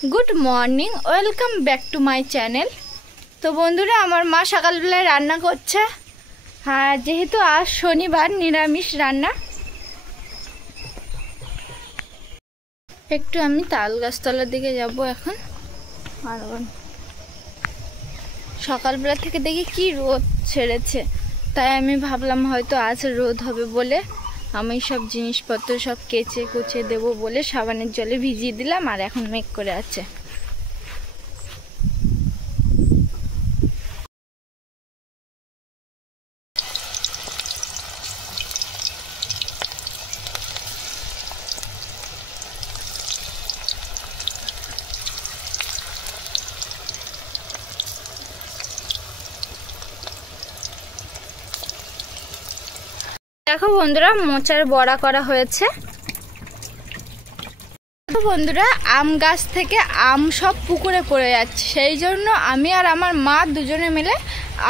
Good morning welcome back to my channel. तो बंधुरा आमार मा सकाल बेलाय रान्ना करछे। हाँ जेहेतु आज शनिवार निरामिष रान्ना। एकटू आमी ताल गाछतलार दिके जाबो एखन। आर सकाल बेला थेके देखि कि रोद छेड़ेছে, ताई आमी भाबलाम हयतो आज रोद होबे बोले আমি সব জিনিসপত্র সব কেচে কুচে দেবো বলে সাবানের জলে ভিজিয়ে দিলাম। আর এখন মেঘ করে আছে। देखो बंधुरा मोचार बड़ा करा হয়েছে। বন্ধুরা আম গাছ থেকে আম সব পুকুরে পড়ে যাচ্ছে, সেই জন্য আমি আর আমার মা দুজনে মিলে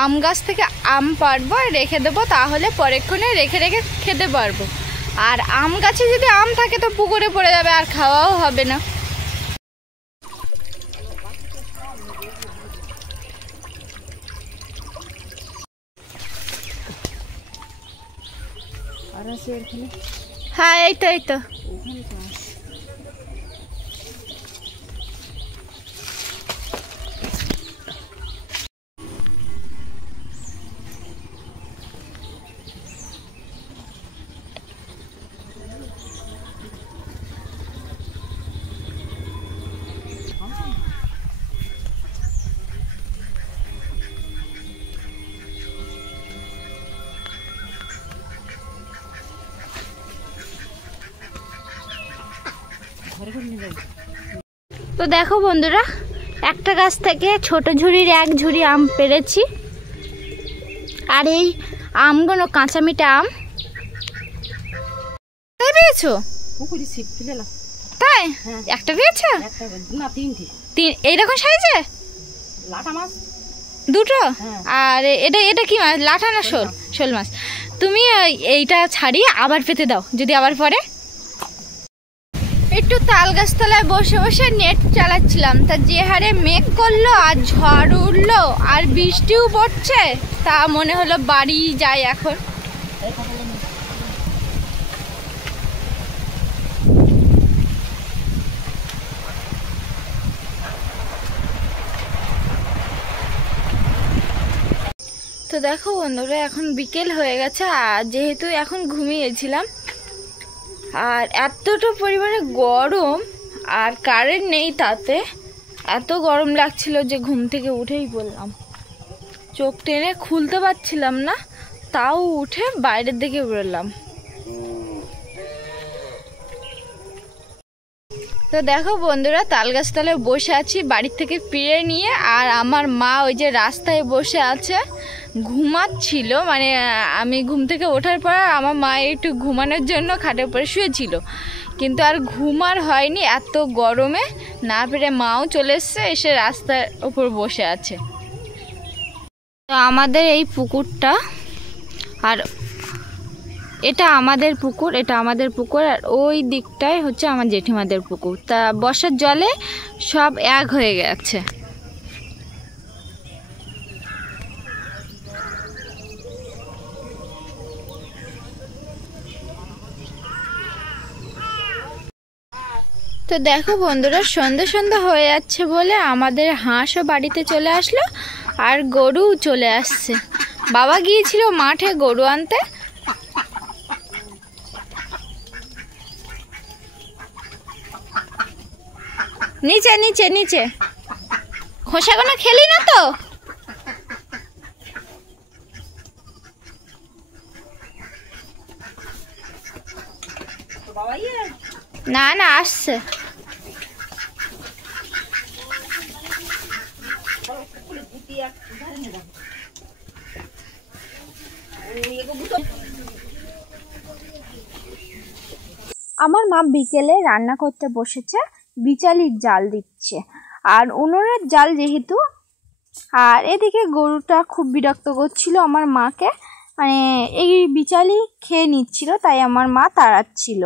আম গাছ থেকে আম পাড়বো রেখে দেবো, তাহলে পরেক্ষণে রেখে রেখে খেতে পারবো। আর আম গাছে যদি আম থাকে তো পুকুরে পড়ে যাবে আর খাওয়াও হবে না। हाँ এই তো तो देखो बंधुरा एक गाछ থেকে ছোট ঝুড়ির এক ঝুড়ি আম পেরেছি। আর এই আমগুলো কাঁচা মিঠা আম পেয়েছো? পুকুরে ছিপ ফেলেলাম। তাই একটা পেয়েছো? একটা না তিনটে। তিন এইরকম সাইজে? লাটা মাছ দুটো। আর এটা এটা কি মাছ? লাটা না শোল? শোল মাছ। তুমি এইটা ছাড়িয়ে আবার পেতে দাও, যদি আবার পরে। একটু তাল গাছতলায় বসে বসে নেট চালাচ্ছিলাম, তা যে হারে মেঘ করলো আর ঝড় উঠলো আর বৃষ্টিও পড়ছে, তা মনে হলো বাড়ি যাই এখন। তো দেখো বন্ধুরা এখন বিকেল হয়ে গেছে, আর যেহেতু এখন ঘুমিয়েছিলাম আর এতটা পরিমাণে গরম আর কারেন্ট নেই, তাতে এত গরম লাগছিল যে ঘুম থেকে উঠেই পড়লাম। চোখ টেনে খুলতে পারছিলাম না, তাও উঠে বাইরের দিকে বেরোলাম। তো দেখো বন্ধুরা তাল গাছতলায় বসে আছি বাড়ি থেকে ফিরে নিয়ে, আর আমার মা ওই যে রাস্তায় বসে আছে ঘুমাচ্ছিল। মানে আমি ঘুম থেকে ওঠার পর আমার মা একটু ঘুমানোর জন্য খাটের উপরে শুয়েছিল, কিন্তু আর ঘুম আর হয়নি, এত গরমে না পেরে মাও চলে এসছে, এসে রাস্তার উপর বসে আছে। তো আমাদের এই পুকুরটা, আর এটা আমাদের পুকুর, এটা আমাদের পুকুর, আর ওই দিকটাই হচ্ছে আমার জেঠিমাদের পুকুর। তা বর্ষার জলে সব এক হয়ে গেছে। তো দেখো বন্ধুরা সন্ধ্যা সন্ধ্যা হয়ে যাচ্ছে বলে আমাদের হাঁসও বাড়িতে চলে আসলো আর গরুও চলে আসছে। বাবা গিয়েছিল মাঠে গরু আনতে। নিচে নিচে নিচে খোসাগুলো খেলি না তো? না না আসছে। আমার মা বিকেলে রান্না করতে বসেছে, বিচালির জাল দিচ্ছে আর উনুনের জাল যেহেতু। আর এদিকে গরুটা খুব বিরক্ত করছিল আমার মাকে, মানে এই বিচালি খেয়ে নিচ্ছিল, তাই আমার মা তাড়াচ্ছিল।